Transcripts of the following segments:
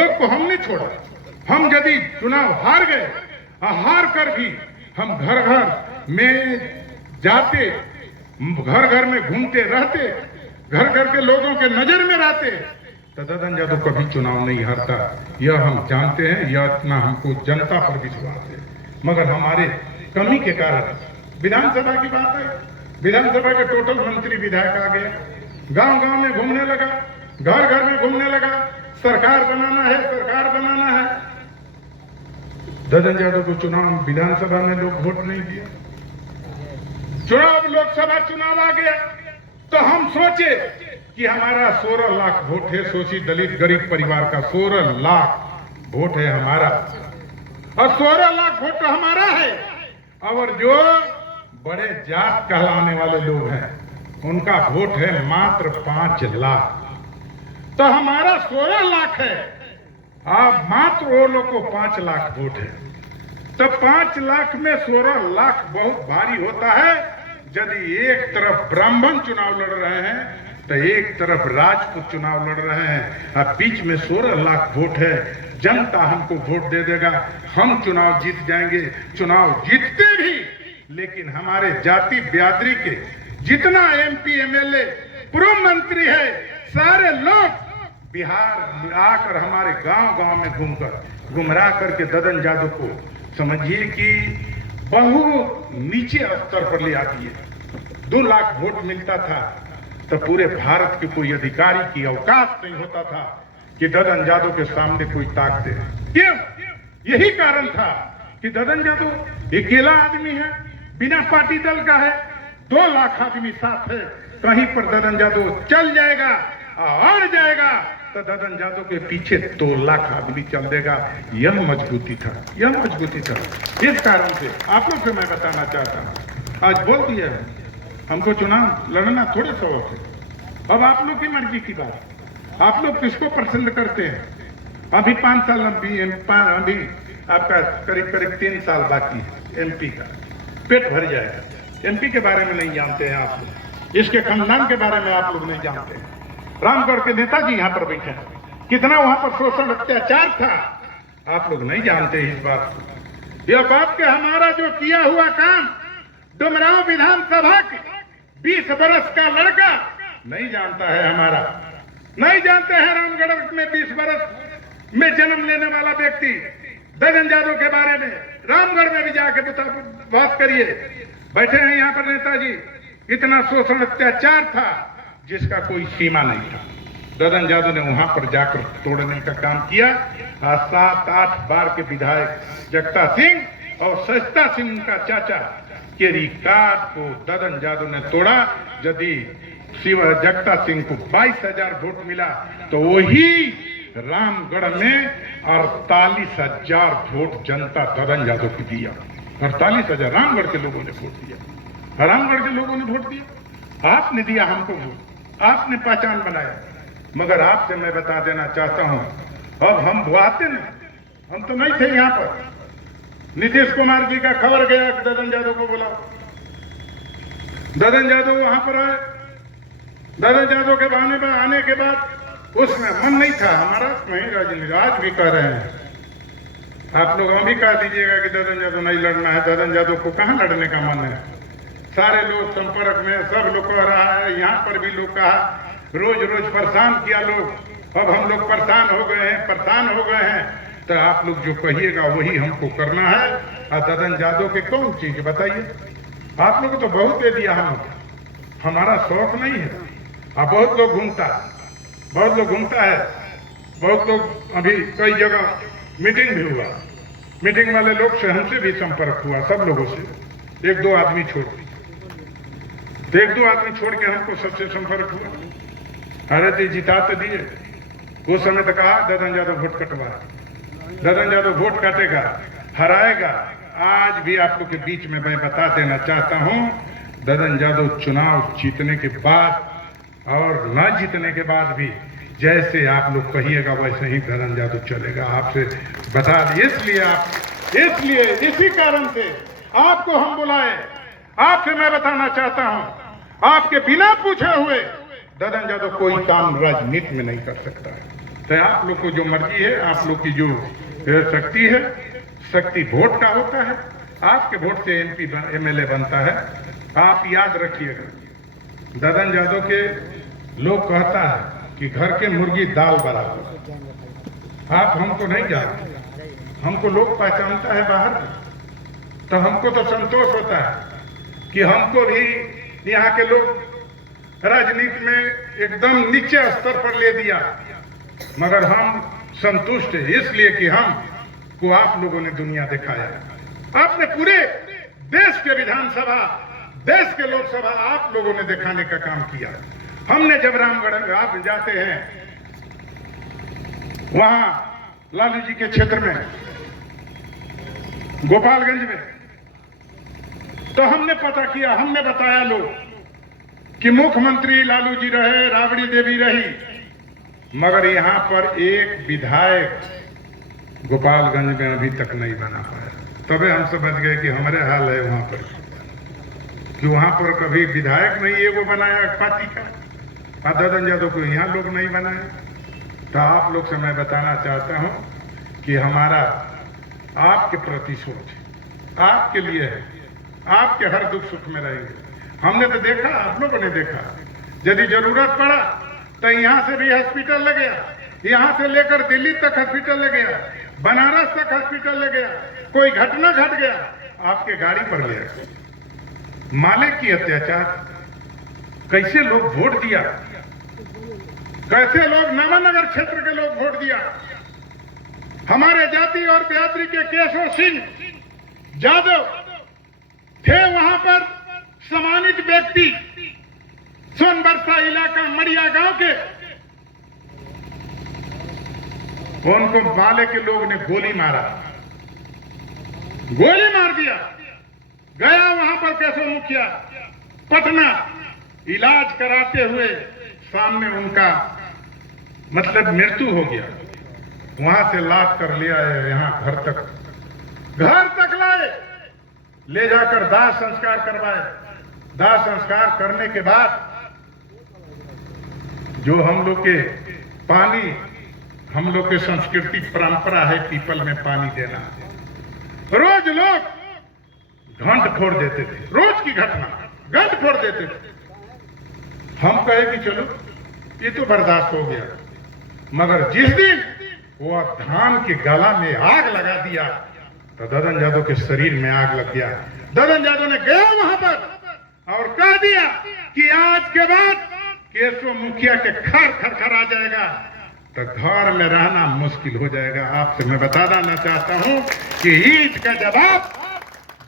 लोग को हम नहीं छोड़ा। हम यदि चुनाव हार गए, हार कर भी हम घर घर में जाते, घर घर में घूमते रहते, घर घर के लोगों के नजर में रहते, तो ददन यादव कभी चुनाव नहीं हारता। यह हम जानते हैं, यह इतना हमको जनता पर विश्वास है। मगर हमारे कमी के कारण विधानसभा की बात है, विधानसभा के टोटल मंत्री विधायक आ गए, गांव गांव में घूमने लगा, घर घर में घूमने लगा, सरकार बनाना है, सरकार बनाना है। ददन यादव को चुनाव विधानसभा में लोग वोट नहीं दिया, चुनाव लोकसभा चुनाव आ गया तो हम सोचे कि हमारा 16 लाख वोट है, सोची दलित गरीब परिवार का 16 लाख वोट है हमारा, और 16 लाख वोट हमारा है। और जो बड़े जात कहलाने वाले लोग हैं उनका वोट है मात्र 5 लाख, तो हमारा 16 लाख है, आप मात्र वो लोग को 5 लाख वोट है। तो 5 लाख में 16 लाख बहुत भारी होता है। यदि एक तरफ ब्राह्मण चुनाव लड़ रहे हैं तो एक तरफ राजपूत चुनाव लड़ रहे हैं, और बीच में 16 लाख वोट है। जनता हमको वोट दे देगा, हम चुनाव जीत जाएंगे। चुनाव जीतते भी, लेकिन हमारे जाति बिरादरी के जितना MP MLA पूर्व मंत्री है, सारे लोग बिहार आकर हमारे गांव गांव में घूमकर गुमराह करके ददन यादव को समझिए कि बहुत नीचे स्तर पर ले आती है। 2 लाख वोट मिलता था तो पूरे भारत के कोई अधिकारी की औकात नहीं होता था कि ददन यादव के सामने कोई ताक दे। क्यों? यही कारण था कि ददन यादव अकेला आदमी है, बिना पार्टी दल का है, 2 लाख आदमी साथ है, कहीं पर ददन यादव चल जाएगा और जाएगा तो ददन यादव के पीछे 2 लाख आदमी चल देगा। यह मजबूती था, यह मजबूती था। इस कारण से आप लोग से मैं बताना चाहता हूँ, आज बोल दिया है, हमको चुनाव लड़ना थोड़े शौक है। अब आप लोग की मर्जी की बात, आप लोग किसको पसंद करते हैं। अभी 5 साल अभी आपका करीब करीब 3 साल बाकी है MP का, पेट भर जाएगा। MP के बारे में नहीं जानते हैं आप लोग, इसके खानदान के बारे में आप लोग नहीं जानते हैं। रामगढ़ के नेताजी यहाँ पर बैठे हैं, कितना वहां पर शोषण अत्याचार था, आप लोग नहीं जानते इस बात को। यह बात के हमारा जो किया हुआ काम, डुमरांव विधानसभा के 20 बरस का लड़का नहीं जानता है, हमारा नहीं जानते हैं। रामगढ़ में 20 बरस में जन्म लेने वाला व्यक्ति ददन यादव के बारे में रामगढ़ में भी जाकर बात करिए। बैठे हैं यहाँ पर नेताजी, इतना शोषण अत्याचार था जिसका कोई सीमा नहीं था। ददन यादव ने वहां पर जाकर तोड़ने का काम किया। 7-8 बार के विधायक जगता सिंह और सस्ता सिंह का चाचा के रिकॉर्ड को ददन यादव ने तोड़ा। यदि जगता सिंह को 22,000 वोट मिला तो वही रामगढ़ में 48,000 वोट जनता ददन यादव को दिया। 48,000 रामगढ़ के लोगों ने वोट दिया, रामगढ़ के लोगों ने वोट दिया। आपने दिया हमको वोट, आपने पहचान बनाया। मगर आपसे मैं बता देना चाहता हूं, अब हम बुआते नहीं, हम तो नहीं थे यहाँ पर। नीतीश कुमार जी का खबर गया कि ददन यादव को बुलाओ, ददन यादव वहां पर आए। ददन यादव के आने के बाद उसमें मन नहीं था हमारा, नहीं राजनीति आज भी कह रहे हैं आप लोग, हम भी कह दीजिएगा कि ददन यादव नहीं लड़ना है। ददन यादव को कहां लड़ने का मन है, सारे लोग संपर्क में, सब लोग कह रहा है, यहाँ पर भी लोग कहा, रोज रोज परेशान किया लोग। अब हम लोग परेशान हो गए हैं, परेशान हो गए हैं, तो आप लोग जो कहिएगा वही हमको करना है। और ददन यादव के कौन चीज बताइए, आप लोग तो बहुत दे दिया, हमारा शौक नहीं है। अब बहुत लोग घूमता है, बहुत लोग घूमता है, बहुत लोग अभी कई जगह मीटिंग भी हुआ, मीटिंग वाले लोग से हमसे भी संपर्क हुआ, सब लोगों से, 1-2 आदमी छोड़, 1-2 आदमी छोड़ के हमको सबसे संपर्क हुआ। अरे तो जिता तो दिए, उस समय तो कहा ददन यादव वोट कटवा, ददन यादव वोट काटेगा, हराएगा। आज भी आप लोग के बीच में मैं बता देना चाहता हूं, ददन यादव चुनाव जीतने के बाद और न जीतने के बाद भी जैसे आप लोग कहिएगा वैसे ही ददन यादव चलेगा। आपसे बता दिए, इसलिए इसी कारण से आपको हम बुलाए। आपसे मैं बताना चाहता हूं, आपके बिना पूछे हुए ददन यादव कोई काम राजनीति में नहीं कर सकता है। तो आप लोग को जो मर्जी है, आप लोग की जो शक्ति है, शक्ति वोट का होता है। आपके वोट से MP MLA बनता है। आप याद रखिएगा, ददन यादव के लोग कहता है कि घर के मुर्गी दाल बराबर। आप हमको नहीं जानते, हमको लोग पहचानता है बाहर, तो हमको तो संतोष होता है कि हमको भी यहाँ के लोग राजनीति में एकदम नीचे स्तर पर ले दिया, मगर हम संतुष्ट हैं इसलिए कि हम को आप लोगों ने दुनिया दिखाया। आपने पूरे देश के विधानसभा, देश के लोकसभा आप लोगों ने दिखाने का काम किया। हमने जब रामगढ़ आप जाते हैं वहां लालू जी के क्षेत्र में, गोपालगंज में, तो हमने पता किया, हमने बताया लोग कि मुख्यमंत्री लालू जी रहे, राबड़ी देवी रही, मगर यहां पर एक विधायक गोपालगंज में अभी तक नहीं बना पाया। तबे हम समझ गए कि हमारे हाल है वहां पर, कि वहां पर कभी विधायक नहीं एगो बनाया पार्टी का, और ददन यादव को यहाँ लोग नहीं बनाया। तो आप लोग से मैं बताना चाहता हूं कि हमारा आपके प्रति सोच आपके लिए है, आपके हर दुख सुख में रहेंगे। हमने तो देखा, आप लोगों ने देखा, यदि जरूरत पड़ा तो यहाँ से भी हॉस्पिटल ले गया, यहाँ से लेकर दिल्ली तक हॉस्पिटल ले गया, बनारस तक हॉस्पिटल ले गया। कोई घटना घट गया, आपके गाड़ी पर ले गया। मालिक की अत्याचार, कैसे लोग वोट दिया, कैसे लोग नवानगर क्षेत्र के लोग वोट दिया। हमारे जाति और बिरादरी के केशव सिंह यादव थे वहां पर सम्मानित व्यक्ति, सोनबरसा इलाका मड़िया गांव के। उनको माले के लोग ने गोली मारा, गोली मार दिया। गया वहां पर केशव मुखिया पटना, इलाज कराते हुए सामने उनका मतलब मृत्यु हो गया। वहां से लाद कर ले आए, यहाँ घर तक लाए, ले जाकर दाह संस्कार करवाए। दाह संस्कार करने के बाद जो हम लोग के पानी, हम लोग के संस्कृति परंपरा है पीपल में पानी देना, रोज लोग घंट फोड़ देते थे, रोज की घटना घंट फोड़ देते थे। हम कहे कि चलो ये तो बर्दाश्त हो गया, मगर जिस दिन वो धान के गला में आग लगा दिया तो ददन यादव के शरीर में आग लग गया। ददन यादव ने गया वहां पर और कह दिया कि आज के बाद केशव मुखिया के घर खरखरा जाएगा तो घर में रहना मुश्किल हो जाएगा। आपसे मैं बता देना चाहता हूं कि ईंट का जवाब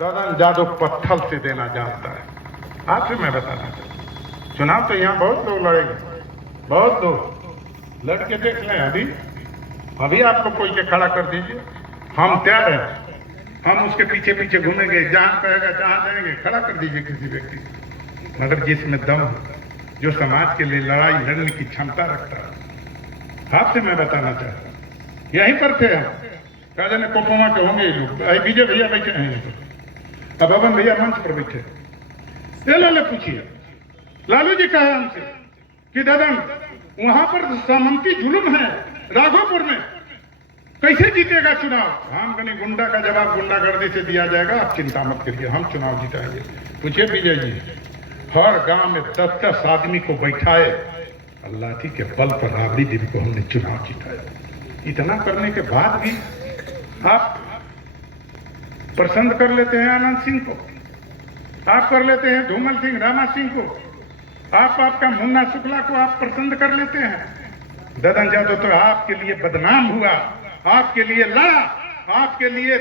ददन यादव पत्थर से देना जानता है। आपसे मैं बताना चाहता हूं, चुनाव तो यहाँ बहुत लोग लड़ेंगे, बहुत लोग लड़के देख लें। अभी आप लोग कोई के खड़ा कर दीजिए, हम तैयार हैं, हम उसके पीछे पीछे घूमेंगे, जहां कहेगा जहां जाएंगे, खड़ा कर दीजिए किसी व्यक्ति, मगर जिसमें दम, जो समाज के लिए लड़ाई लड़ने की क्षमता रखता है। आपसे मैं बताना चाहता हूं, यहीं पर थे हम, कहा जाने कोपमा के होंगे ये लोग, विजय भैया बैठे हैं, अब अवन भैया मंच पर बैठे, ले पूछिए। लालू जी कहा हमसे कि ददन वहां पर सामंती जुलुम है राघोपुर में, कैसे जीतेगा चुनाव? हम कहीं गुंडा का जवाब गुंडागर्दी से दिया जाएगा, आप चिंता मत करिए, हम चुनाव जिताएंगे। पूछिए विजय जी, हर गांव में 10-10 आदमी को बैठाए, लाठी के बल पर राबड़ी देवी को हमने चुनाव जिताया। इतना करने के बाद भी आप पसंद कर लेते हैं आनंद सिंह को, आप कर लेते हैं धूमल सिंह रामा सिंह को, आपका मुन्ना शुक्ला को आप पसंद कर लेते हैं। ददन यादव तो आपके लिए बदनाम हुआ, आपके लिए लड़ा, आपके लिए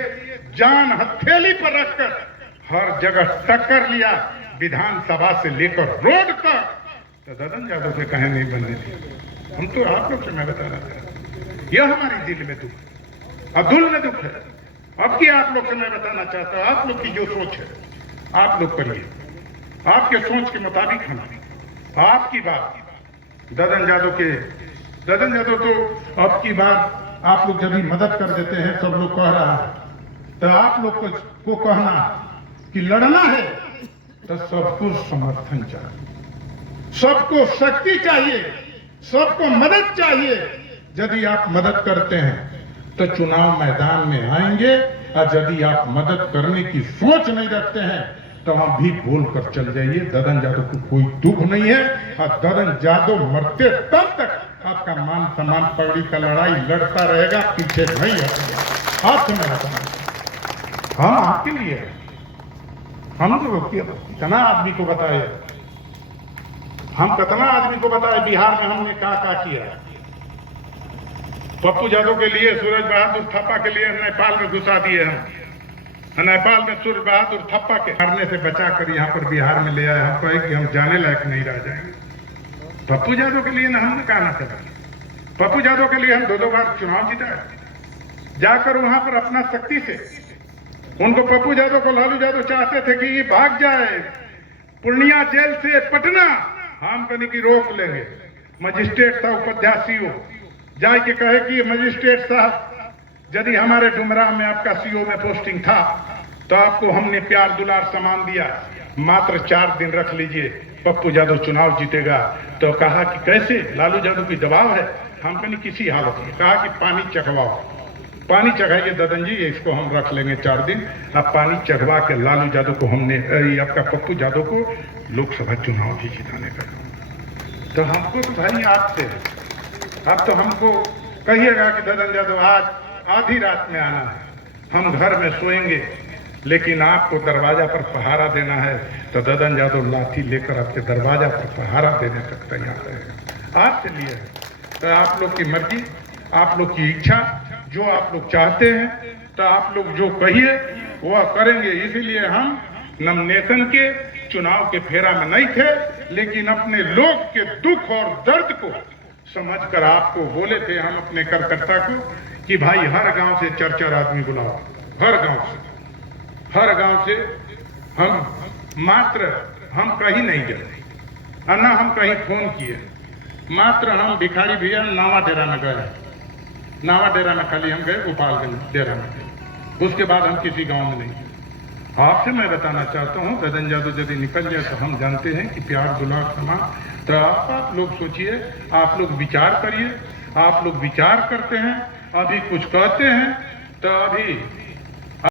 जान हथेली पर रखकर हर जगह टक्कर लिया, विधानसभा से लेकर रोड तक। तो ददन यादव से कहे नहीं बनने थी। हम तो आप लोग से मैं बता रहा था, यह हमारी दिल में दुख है, अब्दुल में दुख है। अब की आप लोग से मैं बताना चाहता हूं, आप लोग की जो सोच है आप लोग करिए, आपके सोच के मुताबिक हम, आपकी बात ददन यादव तो अब की बात आप लोग जब भी मदद कर देते हैं, सब लोग कह रहा है, तो आप लोग को कहना कि लड़ना है तो सबको समर्थन चाहिए, सबको शक्ति चाहिए, सबको मदद चाहिए, यदि आप मदद करते हैं तो चुनाव मैदान में आएंगे, और यदि आप मदद करने की सोच नहीं रखते हैं तो आप भी बोल कर चल जाइए। ददन यादव को कोई दुख नहीं है, और ददन यादव मरते तब तक आपका मान सम्मान पगड़ी का लड़ाई लड़ता रहेगा, पीछे नहीं हटेगा। हाथ में रहता है, हम आपके लिए हैं। हम तो कितना आदमी को बताए, हम कितना आदमी को बताए बिहार में हमने क्या किया। पप्पू यादव के लिए, सूरज बहादुर थप्पा के लिए नेपाल में घुसा दिए हम। नेपाल में सूरज बहादुर थप्पा के मारने से बचा कर यहाँ पर बिहार में ले आए। हम कहे कि हम जाने लायक नहीं रह जाएंगे। पप्पू यादव के लिए ना हमने कहा ना करा। पप्पू यादव के लिए हम 2 बार चुनाव जीता है, जाकर वहां पर अपना शक्ति से। उनको पप्पू यादव को लालू यादव चाहते थे कि ये भाग जाए पूर्णिया जेल से पटना, हम कहीं की रोक लेंगे। मजिस्ट्रेट था उपाध्याय जाए के कहे कि मजिस्ट्रेट साहब, यदि हमारे डुमरा में आपका सीओ में पोस्टिंग था तो आपको हमने प्यार दुलार सामान दिया, मात्र 4 दिन रख लीजिए, पप्पू यादव चुनाव जीतेगा। तो कहा कि कैसे, लालू यादव की दबाव है। हम कहीं किसी हालत में कहा कि पानी चखवाओ, पानी चखाइए ददन जी, इसको हम रख लेंगे 4 दिन। अब पानी चखवा के लालू यादव को हमने, आपका पप्पू यादव को लोकसभा चुनाव भी जिताने का। तो हमको तो भाई आपसे, अब तो हमको कहिएगा कि ददन यादव आज आधी रात में आना है, हम घर में सोएंगे, लेकिन आपको दरवाजा पर पहारा देना है तो ददन यादव लाठी लेकर आपके दरवाजा पर पहारा देने तक तैयार रहेगा। आपके लिए है तो आप लोग की मर्जी, आप लोग की इच्छा, जो आप लोग चाहते हैं तो आप लोग जो कहिए वह करेंगे। इसीलिए हम नॉमिनेशन के चुनाव के फेरा में नहीं थे, लेकिन अपने लोग के दुख और दर्द को समझकर आपको बोले थे हम अपने कार्यकर्ता को कि भाई हर गांव से 4-4 आदमी बुलाओ, हर गांव से हम मात्र हम कहीं नहीं गए, ना हम कहीं फोन किए, मात्र हम भिखारी भैया नावा डेरा में गए, नावा डेरा में खाली हम गए, गोपालगंज डेरा में गए, उसके बाद हम किसी गांव में नहीं गए। आपसे मैं बताना चाहता हूं, ददन यादव यदि निकल जाए तो हम जानते हैं कि प्यार दुलार समान। तो आप लोग सोचिए, आप लोग विचार करिए, आप लोग विचार करते हैं, अभी कुछ कहते हैं तो अभी